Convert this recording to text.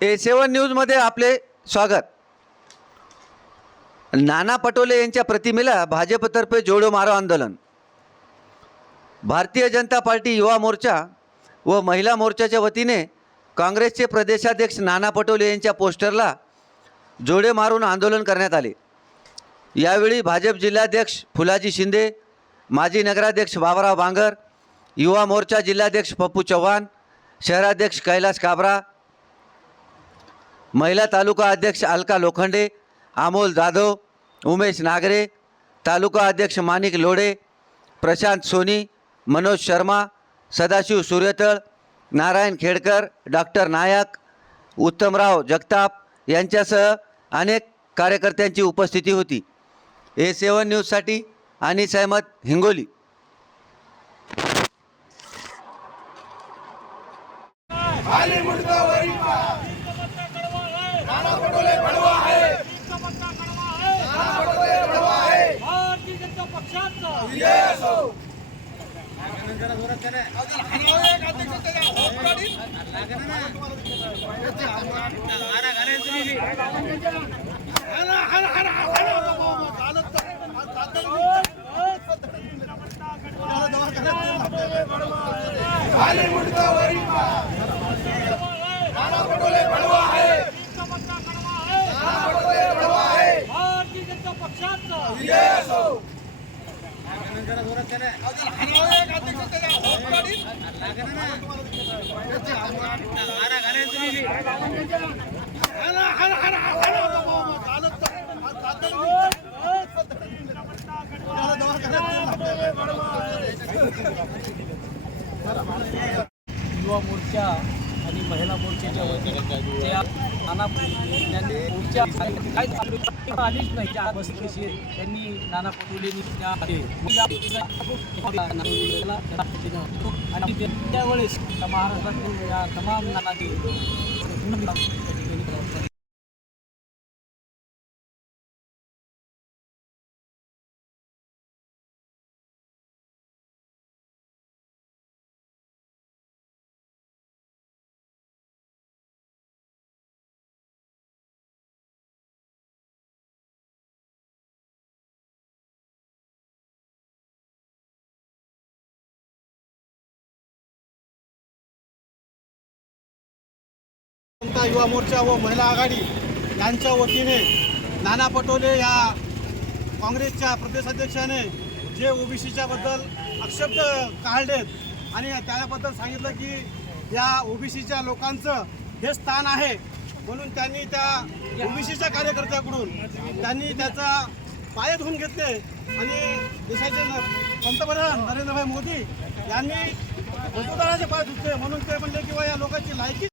A7 न्यूजमध्ये आपले स्वागत। नाना पटोले यांच्या प्रतिमेला भाजपतर्फे जोडो मारो आंदोलन। भारतीय जनता पार्टी युवा मोर्चा व महिला मोर्चाच्या वतीने काँग्रेसचे प्रदेशाध्यक्ष नाना पटोले यांच्या पोस्टरला जोडे मारून आंदोलन करण्यात आले। यावेळी भाजप जिल्हाध्यक्ष फुलाजी शिंदे, माजी नगराध्यक्ष बाबराव बांगर, युवा मोर्चा जिल्हाध्यक्ष पप्पू चव्हाण, शहराध्यक्ष कैलास काबरा, महिला तालुका अध्यक्ष अलका लोखंडे, अमोल जाधव, उमेश नागरे, तालुका अध्यक्ष माणिक लोडे, प्रशांत सोनी, मनोज शर्मा, सदाशिव सूर्यतळ, नारायण खेडकर, डॉक्टर नायक, उत्तमराव जगताप यांच्यासह अनेक कार्यकर्त्यांची उपस्थिती होती। A7 न्यूजसाठी अनिस अहमद, हिंगोली। भारतीय जनता पक्षाचा युवा मोर्चा आणि महिला मोर्चाच्या वतीने नाना मोर्चा आलीच नाही त्या बसकेशी त्यांनी नाना पटोलेंनी आणि त्यावेळेस महाराष्ट्रातील या तमाम नानांनी युवा मोर्चा व महिला आघाडी यांच्या वतीने नाना पटोले या काँग्रेसच्या प्रदेशाध्यक्षाने जे ओबीसीच्या बद्दल अपशब्द काढलेत आणि त्याबद्दल सांगितलं की या ओबीसीच्या लोकांचं हे स्थान आहे, म्हणून त्यांनी त्या ओबीसीच्या कार्यकर्त्याकडून त्यांनी त्याचा पाय धुवून घेतले आणि देशाचे पंतप्रधान नरेंद्रभाई मोदी यांनी मतदाराचे पाय धुतले, म्हणून ते म्हणले किंवा या लोकांची लायकी